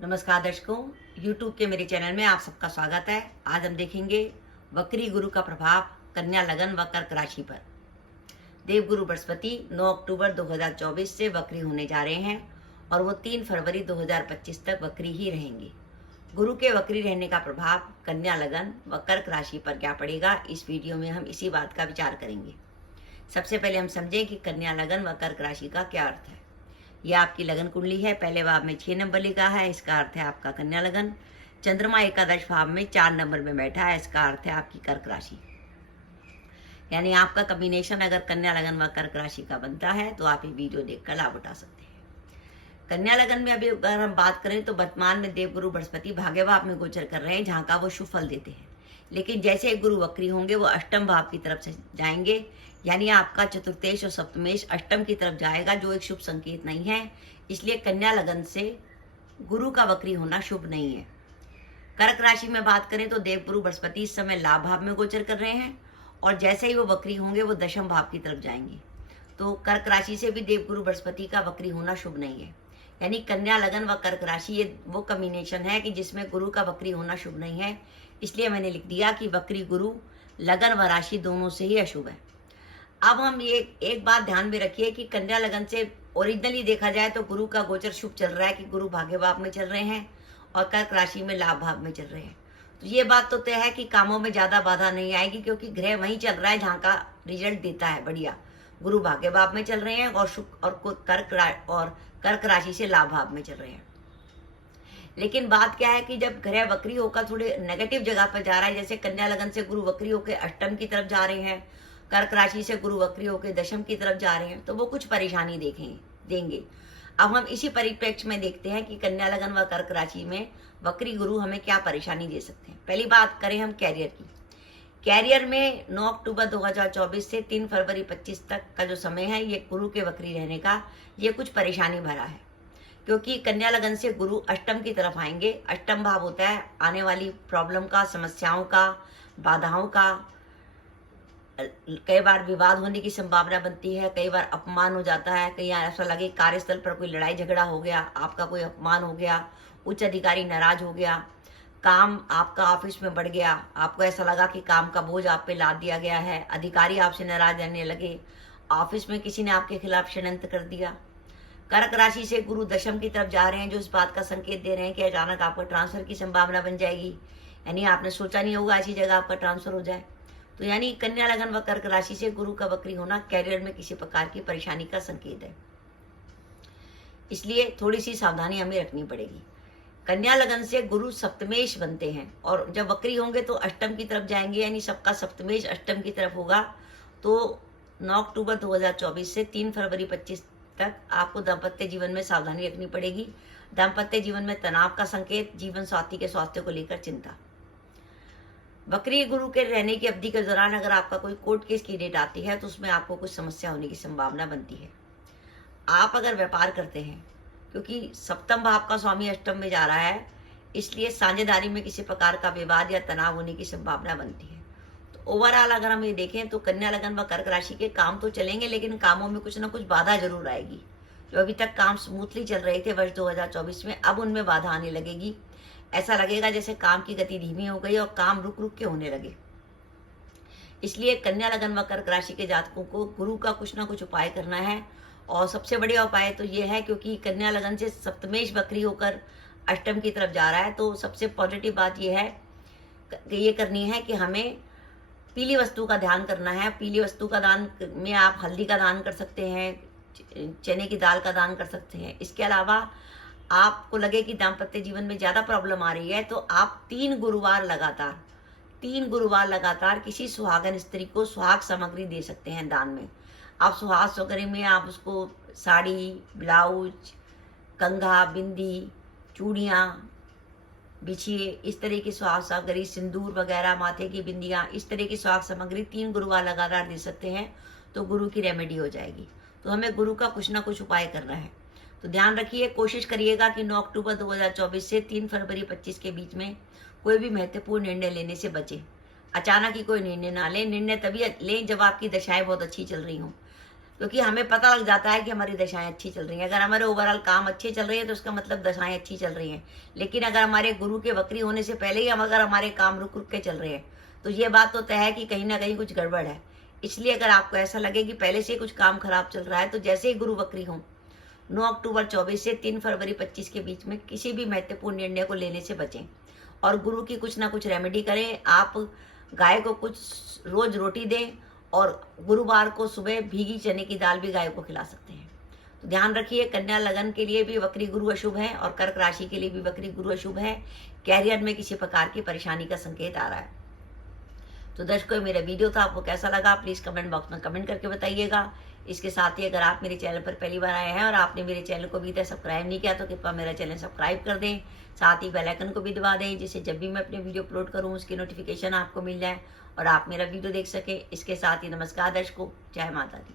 नमस्कार दर्शकों, YouTube के मेरे चैनल में आप सबका स्वागत है। आज हम देखेंगे वक्री गुरु का प्रभाव कन्या लगन व कर्क राशि पर। देवगुरु बृहस्पति 9 अक्टूबर 2024 से वक्री होने जा रहे हैं और वो 3 फरवरी 2025 तक वक्री ही रहेंगे। गुरु के वक्री रहने का प्रभाव कन्या लगन व कर्क राशि पर क्या पड़ेगा, इस वीडियो में हम इसी बात का विचार करेंगे। सबसे पहले हम समझें कि कन्या लगन व कर्क राशि का क्या अर्थ है। यह आपकी लगन कुंडली है। पहले भाव में 6 नंबर लिखा है, इसका अर्थ है आपका कन्या लगन। चंद्रमा एकादश भाव में 4 नंबर में बैठा है, इसका अर्थ है आपकी कर्क राशि। यानी आपका कॉम्बिनेशन अगर कन्या लगन व कर्क राशि का बनता है तो आप ये वीडियो देखकर लाभ उठा सकते हैं। कन्या लगन में अभी अगर हम बात करें तो वर्तमान में देवगुरु बृहस्पति भाग्य भाव में गोचर कर रहे हैं, जहाँ का वो शुभ फल देते हैं। लेकिन जैसे गुरु वक्री होंगे वो अष्टम भाव की तरफ से जाएंगे, यानी आपका चतुर्थेश और सप्तमेश अष्टम की तरफ जाएगा, जो एक शुभ संकेत नहीं है। इसलिए कन्या लगन से गुरु का वक्री होना शुभ नहीं है। कर्क राशि में बात करें तो देवगुरु बृहस्पति इस समय लाभ भाव में गोचर कर रहे हैं और जैसे ही वो वक्री होंगे वो दशम भाव की तरफ जाएंगे। तो कर्क राशि से भी देवगुरु बृहस्पति का वक्री होना शुभ नहीं है। यानी कन्या लगन व कर्क राशि ये वो कॉम्बिनेशन है कि जिसमें गुरु का वक्री होना शुभ नहीं है। इसलिए मैंने लिख दिया कि वक्री गुरु लगन व राशि दोनों से ही अशुभ है। अब हम ये एक बात ध्यान में रखिए कि कन्या लगन से ओरिजिनली देखा जाए तो गुरु का गोचर शुभ चल रहा है कि गुरु भाग्य भाव में चल रहे हैं और कर्क राशि में लाभ भाव में चल रहे हैं। तो ये बात तो तय है कि कामों में ज्यादा बाधा नहीं आएगी, क्योंकि ग्रह वहीं चल रहा है जहाँ का रिजल्ट देता है बढ़िया। गुरु भाग्य भाव में चल रहे हैं और शुक्र और कर्क राशि से लाभ भाव में चल रहे हैं। लेकिन बात क्या है कि जब ग्रह वक्री होकर थोड़े नेगेटिव जगह पर जा रहा है, जैसे कन्या लगन से गुरु वक्री होकर अष्टम की तरफ जा रहे हैं, कर्क राशि से गुरु वक्री होकर दशम की तरफ जा रहे हैं, तो वो कुछ परेशानी देंगे। अब हम इसी परिप्रेक्ष्य में देखते हैं कि कन्या लगन व कर्क राशि में वक्री गुरु हमें क्या परेशानी दे सकते हैं। पहली बात करें हम कैरियर की। कैरियर में 9 अक्टूबर 2024 से 3 फरवरी 25 तक का जो समय है, ये गुरु के वक्री रहने का ये कुछ परेशानी भरा है, क्योंकि कन्या लगन से गुरु अष्टम की तरफ आएंगे। अष्टम भाव होता है आने वाली प्रॉब्लम का, समस्याओं का, बाधाओं का। कई बार विवाद होने की संभावना बनती है, कई बार अपमान हो जाता है, कई बार ऐसा लगे कार्यस्थल पर कोई लड़ाई झगड़ा हो गया, आपका कोई अपमान हो गया, उच्च अधिकारी नाराज हो गया, काम आपका ऑफिस में बढ़ गया, आपको ऐसा लगा कि काम का बोझ आप पे लाद दिया गया है, अधिकारी आपसे नाराज रहने लगे, ऑफिस में किसी ने आपके खिलाफ षड्यंत्र कर दिया। कर्क राशि से गुरु दशम की तरफ जा रहे हैं, जो इस बात का संकेत दे रहे हैं कि अचानक आपको ट्रांसफर की संभावना बन जाएगी। यानी आपने सोचा नहीं होगा ऐसी जगह आपका ट्रांसफर हो जाए। तो यानी कन्या लगन व कर्क राशि से गुरु का वक्री होना कैरियर में किसी प्रकार की परेशानी का संकेत है। इसलिए थोड़ी सी सावधानी हमें रखनी पड़ेगी। कन्या लगन से गुरु सप्तमेश बनते हैं और जब वक्री होंगे तो अष्टम की तरफ जाएंगे, यानी सबका सप्तमेश अष्टम की तरफ होगा। तो 9 अक्टूबर 2024 से 3 फरवरी 25 तक आपको दाम्पत्य जीवन में सावधानी रखनी पड़ेगी। दाम्पत्य जीवन में तनाव का संकेत, जीवन साथी के स्वास्थ्य को लेकर चिंता। वक्री गुरु के रहने की अवधि के दौरान अगर आपका कोई कोर्ट केस की डेट आती है तो उसमें आपको कुछ समस्या होने की संभावना बनती है। आप अगर व्यापार करते हैं, क्योंकि सप्तम भाव का स्वामी अष्टम में जा रहा है, इसलिए साझेदारी में किसी प्रकार का विवाद या तनाव होने की संभावना बनती है। तो ओवरऑल अगर हम ये देखें तो कन्या लगन व कर्क राशि के काम तो चलेंगे, लेकिन कामों में कुछ ना कुछ बाधा जरूर आएगी। जो अभी तक काम स्मूथली चल रहे थे वर्ष 2024 में, अब उनमें बाधा आने लगेगी। ऐसा लगेगा जैसे काम की गति धीमी हो गई और काम रुक रुक के होने लगे। इसलिए कन्या लगन व कर्क राशि के जातकों को गुरु का कुछ ना कुछ उपाय करना है। और सबसे बढ़िया उपाय तो ये है, क्योंकि कन्या लगन से सप्तमेश वक्री होकर अष्टम की तरफ जा रहा है, तो सबसे पॉजिटिव बात ये है कि ये करनी है कि हमें पीली वस्तु का ध्यान करना है। पीली वस्तु का दान में आप हल्दी का दान कर सकते हैं, चने की दाल का दान कर सकते हैं। इसके अलावा आपको लगे कि दाम्पत्य जीवन में ज्यादा प्रॉब्लम आ रही है तो आप 3 गुरुवार लगातार किसी सुहागन स्त्री को सुहाग सामग्री दे सकते हैं दान में। आप सुहाग सामग्री में आप उसको साड़ी, ब्लाउज, कंघा, बिंदी, चूड़ियाँ, बिछिए, इस तरह की सुहाग सामग्री, सिंदूर वगैरह, माथे की बिंदियाँ, इस तरह की सुहाग सामग्री 3 गुरुवार लगातार दे सकते हैं, तो गुरु की रेमेडी हो जाएगी। तो हमें गुरु का कुछ ना कुछ उपाय करना है। तो ध्यान रखिए, कोशिश करिएगा कि 9 अक्टूबर 2024 से 3 फरवरी 25 के बीच में कोई भी महत्वपूर्ण निर्णय लेने से बचे। अचानक ही कोई निर्णय ना लें। निर्णय तभी लें जब आपकी दशाएं बहुत अच्छी चल रही हों। क्योंकि हमें पता लग जाता है कि हमारी दशाएं अच्छी चल रही हैं। अगर हमारे ओवरऑल काम अच्छे चल रहे हैं तो उसका मतलब दशाएं अच्छी चल रही हैं। लेकिन अगर हमारे गुरु के वक्री होने से पहले ही अगर हमारे काम रुक रुक के चल रहे हैं तो ये बात तो तय है कि कहीं ना कहीं कुछ गड़बड़ है। इसलिए अगर आपको ऐसा लगे कि पहले से कुछ काम खराब चल रहा है तो जैसे ही गुरु वक्री हों 9 अक्टूबर 24 से 3 फरवरी 25 के बीच में किसी भी महत्वपूर्ण निर्णय को लेने से बचें और गुरु की कुछ ना कुछ रेमेडी करें। आप गाय को कुछ रोज रोटी दें और गुरुवार को सुबह भीगी चने की दाल भी गाय को खिला सकते हैं। तो ध्यान रखिए, कन्या लगन के लिए भी वक्री गुरु अशुभ है और कर्क राशि के लिए भी वक्री गुरु अशुभ है। कैरियर में किसी प्रकार की परेशानी का संकेत आ रहा है। तो दर्शकों, मेरा वीडियो था, आपको कैसा लगा प्लीज कमेंट बॉक्स में कमेंट करके बताइएगा। इसके साथ ही अगर आप मेरे चैनल पर पहली बार आए हैं और आपने मेरे चैनल को अभी तक सब्सक्राइब नहीं किया तो कृपया मेरा चैनल सब्सक्राइब कर दें, साथ ही बेल आइकन को भी दबा दें जिससे जब भी मैं अपने वीडियो अपलोड करूं उसकी नोटिफिकेशन आपको मिल जाए और आप मेरा वीडियो देख सकें। इसके साथ ही नमस्कार दर्शकों, जय माता दी।